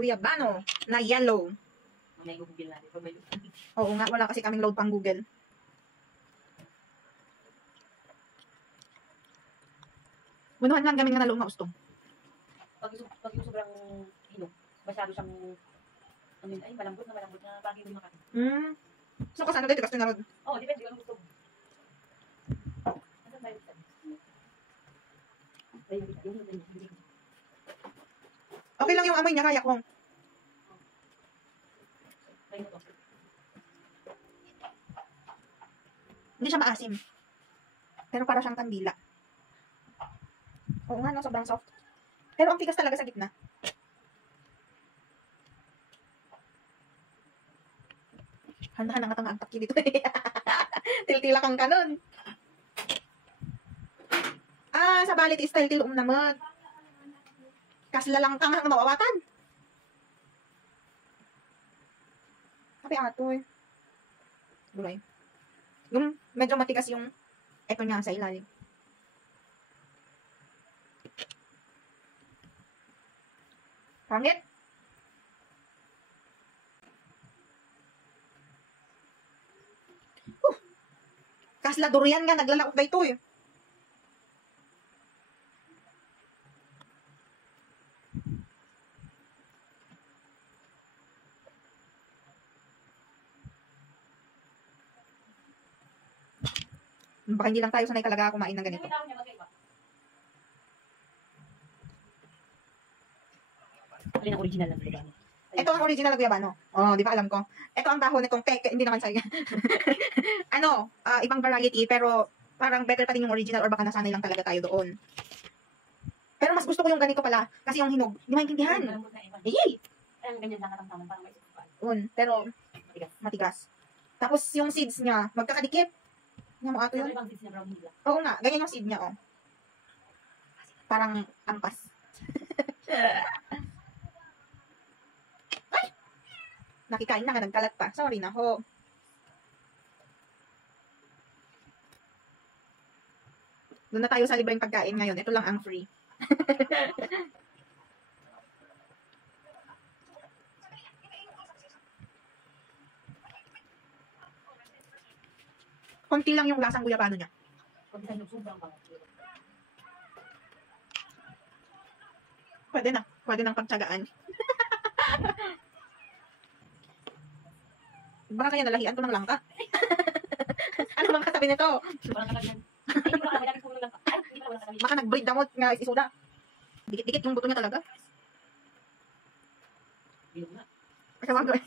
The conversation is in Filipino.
guyabano na yellow. May Google natin. Pag may Oo nga, wala kasi kaming load pang Google. Bunuhan lang kami nga nalong maustong. pag yung sobrang hinog, masyado siyang ano yun, ay malambot na bagay mo makain. So, kasi ano dito, kasi narod. Oo, depende kung gusto mo. Asan tayo sa? Okay lang yung amoy niya, kaya ko. Hindi siya maasim. Pero para siyang kandila. Oo nga, no, sobrang soft. Pero ang tigas talaga sa gitna. Handa-handa nga tanga ang taki dito. Til-tila kang kanon. Ah, sa balit style tilum naman. Kasla lang kang mawawatan. Sabi ato eh. Gulay. Yung medyo matigas yung eto niya sa ilalim. Pangit. Kasla durian nga, naglalakot ba ito eh. Baka hindi lang tayo sanay talaga kumain ng ganito. Alin ang original lang, diba? Ito ang original na guyabano. Oh, di ba alam ko? Ito ang dahon nitong peke, hindi naman saya. Ano, ibang variety, pero parang better pa rin yung original or baka nasanay lang talaga tayo doon. Pero mas gusto ko yung ganito pala, kasi yung hinog, di maintindihan. Yay! Ang ganyan lang katamtaman, parang may isip. Pero matigas. Tapos yung seeds niya, magkakadikit. Nga mo ato yun? Oo nga, ganyan yung seed niya, oh. Parang ampas. Ay! Nakikain na nga, nagkalat pa. Sorry na ho. Doon na tayo sa libreng pagkain ngayon. Ito lang ang free. Konti lang yung lasang guyabano niya. Pwede na. Pwede nang pagtsagaan. Baka kaya nalahian ko ng langka. Ano bang kasabi nito? Baka nag-breed damot nga isuda. Dikit-dikit yung buto niya talaga. Kasi wag gawin.